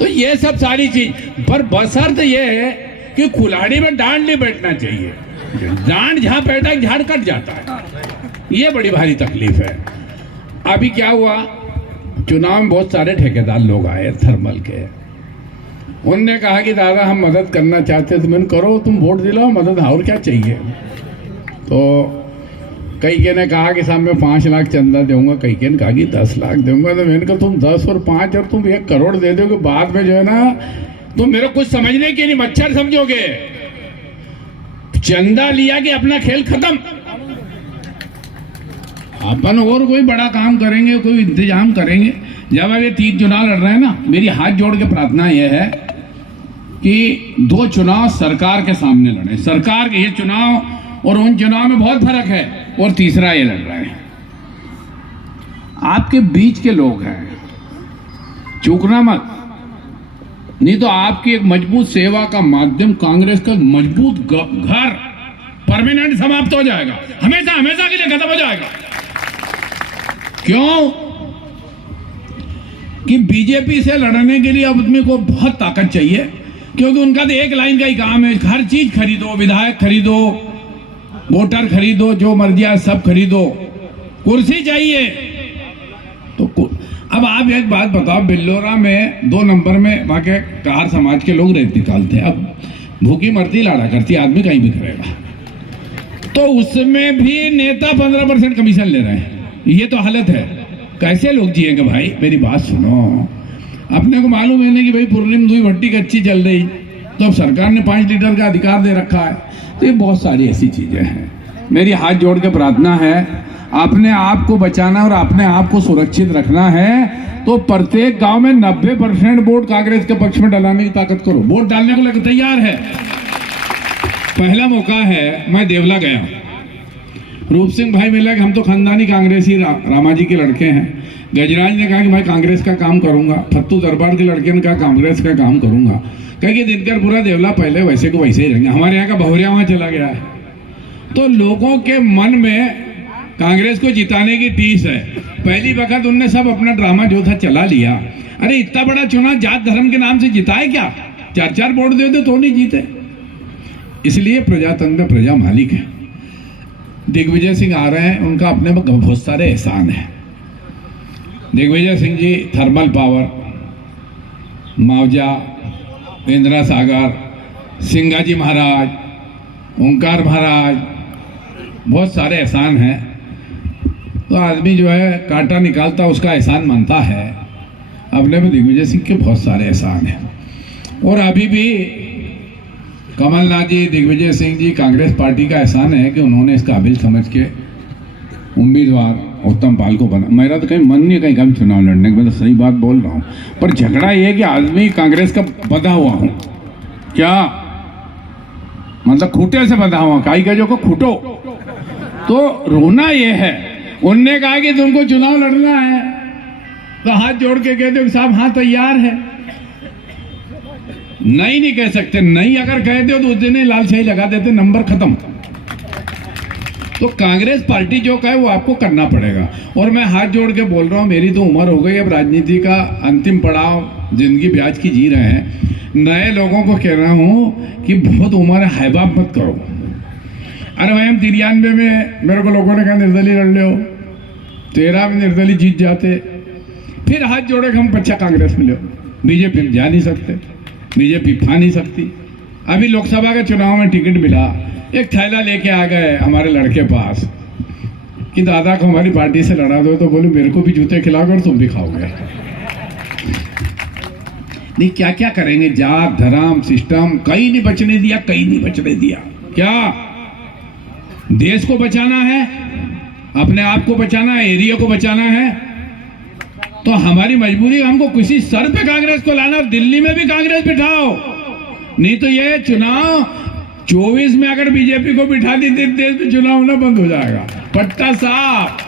तो ये सब सारी चीज पर बशर्त ये है कि कुल्हाड़ी में डांड नहीं बैठना चाहिए। डांड जहां बैठा झाड़ कट जाता है, ये बड़ी भारी तकलीफ है। अभी क्या हुआ, चुनाव में बहुत सारे ठेकेदार लोग आए थर्मल के, उनने कहा कि दादा हम मदद करना चाहते थे। मैंने करो, तुम वोट दिलाओ, मदद और क्या चाहिए। तो कई के ने कहा कि साहब मैं 5 लाख चंदा दूंगा, कई के ने कहा कि 10 लाख दूंगा। तो मैंने कहा तुम 10 और 5 और तुम 1 करोड़ दे दोगे, बाद में जो है ना तुम मेरे कुछ समझने की नहीं, मच्छर समझोगे। चंदा लिया कि अपना खेल खत्म। अपन और कोई बड़ा काम करेंगे, कोई इंतजाम करेंगे। जब अब ये 3 चुनाव लड़ रहे हैं ना, मेरी हाथ जोड़ के प्रार्थना यह है कि 2 चुनाव सरकार के सामने लड़े। सरकार के ये चुनाव और उन चुनाव में बहुत फर्क है, और तीसरा ये लड़ रहे हैं। आपके बीच के लोग हैं, चूकना मत, नहीं तो आपकी एक मजबूत सेवा का माध्यम कांग्रेस का मजबूत घर परमानेंट समाप्त हो जाएगा, हमेशा हमेशा के लिए खत्म हो जाएगा। क्यों कि बीजेपी से लड़ने के लिए आदमी को बहुत ताकत चाहिए, क्योंकि उनका तो एक लाइन का ही काम है, हर चीज खरीदो, विधायक खरीदो, वोटर खरीदो, जो मर्जी है सब खरीदो, कुर्सी चाहिए। तो अब आप एक बात बताओ, बिल्लोरा में 2 नंबर में वहां के कार समाज के लोग रेत निकालते हैं। अब भूखी मरती लाड़ा करती, आदमी कहीं भी करेगा। तो उसमें भी नेता 15% कमीशन ले रहे हैं। ये तो हालत है, कैसे लोग जिएंगे भाई। मेरी बात सुनो, अपने को मालूम है ना कि भाई पूर्णिम दुई भट्टी कच्ची चल रही, तो अब सरकार ने 5 लीटर का अधिकार दे रखा है। तो ये बहुत सारी ऐसी चीजें हैं। मेरी हाथ जोड़ के प्रार्थना है, अपने आप को बचाना और अपने आप को सुरक्षित रखना है। तो प्रत्येक गांव में 90% वोट कांग्रेस के पक्ष में डलाने की ताकत करो। वोट डालने को लेकर तैयार है। पहला मौका है, मैं देवला गया, रूप सिंह भाई मिला कि हम तो खानदानी कांग्रेसी रामा जी के लड़के हैं। गजराज ने कहा कि मैं कांग्रेस का काम करूंगा। फत्तू दरबार के लड़के ने कहा कांग्रेस का काम करूंगा। कहा कि दिनकर पूरा देवला पहले वैसे को वैसे ही रहेंगे। हमारे यहाँ का बहुरिया वहां चला गया है। तो लोगों के मन में कांग्रेस को जिताने की टीस है। पहली वक्त उनने सब अपना ड्रामा जो था चला लिया। अरे इतना बड़ा चुनाव जात धर्म के नाम से जिताए क्या? 4-4 वोट देते तो नहीं जीते। इसलिए प्रजातंत्र प्रजा मालिक है। दिग्विजय सिंह आ रहे हैं, उनका अपने में बहुत सारे एहसान है। दिग्विजय सिंह जी थर्मल पावर, मावजा, इंदिरा सागर, सिंगाजी महाराज, ओंकार महाराज, बहुत सारे एहसान हैं। तो आदमी जो है कांटा निकालता उसका एहसान मानता है। अपने में दिग्विजय सिंह के बहुत सारे एहसान हैं। और अभी भी कमलनाथ जी, दिग्विजय सिंह जी, कांग्रेस पार्टी का एहसान है कि उन्होंने इस काबिल समझ के उम्मीदवार उत्तम पाल को बना। मेरा तो कहीं मन नहीं कहीं कभी चुनाव लड़ने का, मैं तो सही बात बोल रहा हूँ। पर झगड़ा ये है कि आदमी कांग्रेस का बंधा हुआ हूँ, क्या मतलब खूटे से बंधा हुआ, काई का जो को खूटो। तो रोना ये है, उनने कहा कि तुमको चुनाव लड़ना है, तो हाथ जोड़ के कहते हो साहब हाँ तैयार है। नहीं कह सकते, नहीं अगर कहते हो तो उस दिन ही लालशाही लगा देते, नंबर खत्म। तो कांग्रेस पार्टी जो कहे वो आपको करना पड़ेगा। और मैं हाथ जोड़ के बोल रहा हूँ, मेरी तो उम्र हो गई, अब राजनीति का अंतिम पड़ाव जिंदगी ब्याज की जी रहे हैं। नए लोगों को कह रहा हूँ कि बहुत उम्र है, हैबाब मत करो। अरे भाई हम 93 में मेरे को लोगों ने कहा निर्दलीय लड़ लो, 13 में निर्दलीय जीत जाते। फिर हाथ जोड़े हम बच्चा कांग्रेस में लो, बीजेपी में जा नहीं सकते, बीजेपी फा नहीं सकती। अभी लोकसभा के चुनाव में टिकट मिला, एक थैला लेके आ गए हमारे लड़के पास कि दादा को हमारी पार्टी से लड़ा दो। तो बोले मेरे को भी जूते खिलाओगे और तुम भी खाओगे। नहीं क्या क्या करेंगे, जात धर्म सिस्टम कहीं नहीं बचने दिया, कहीं नहीं बचने दिया। क्या देश को बचाना है, अपने आप को बचाना है, एरिया को बचाना है। तो हमारी मजबूरी, हमको किसी सर पे कांग्रेस को लाना, दिल्ली में भी कांग्रेस बिठाओ। नहीं तो ये चुनाव 24 में अगर बीजेपी को बिठा दी तो देश में चुनाव होना बंद हो जाएगा, पट्टा साफ।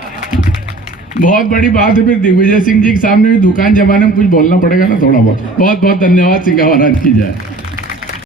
बहुत बड़ी बात है। फिर दिग्विजय सिंह जी के सामने भी दुकान जमाने में कुछ बोलना पड़ेगा ना थोड़ा बहुत। बहुत बहुत धन्यवाद। सिंह महाराज की जय।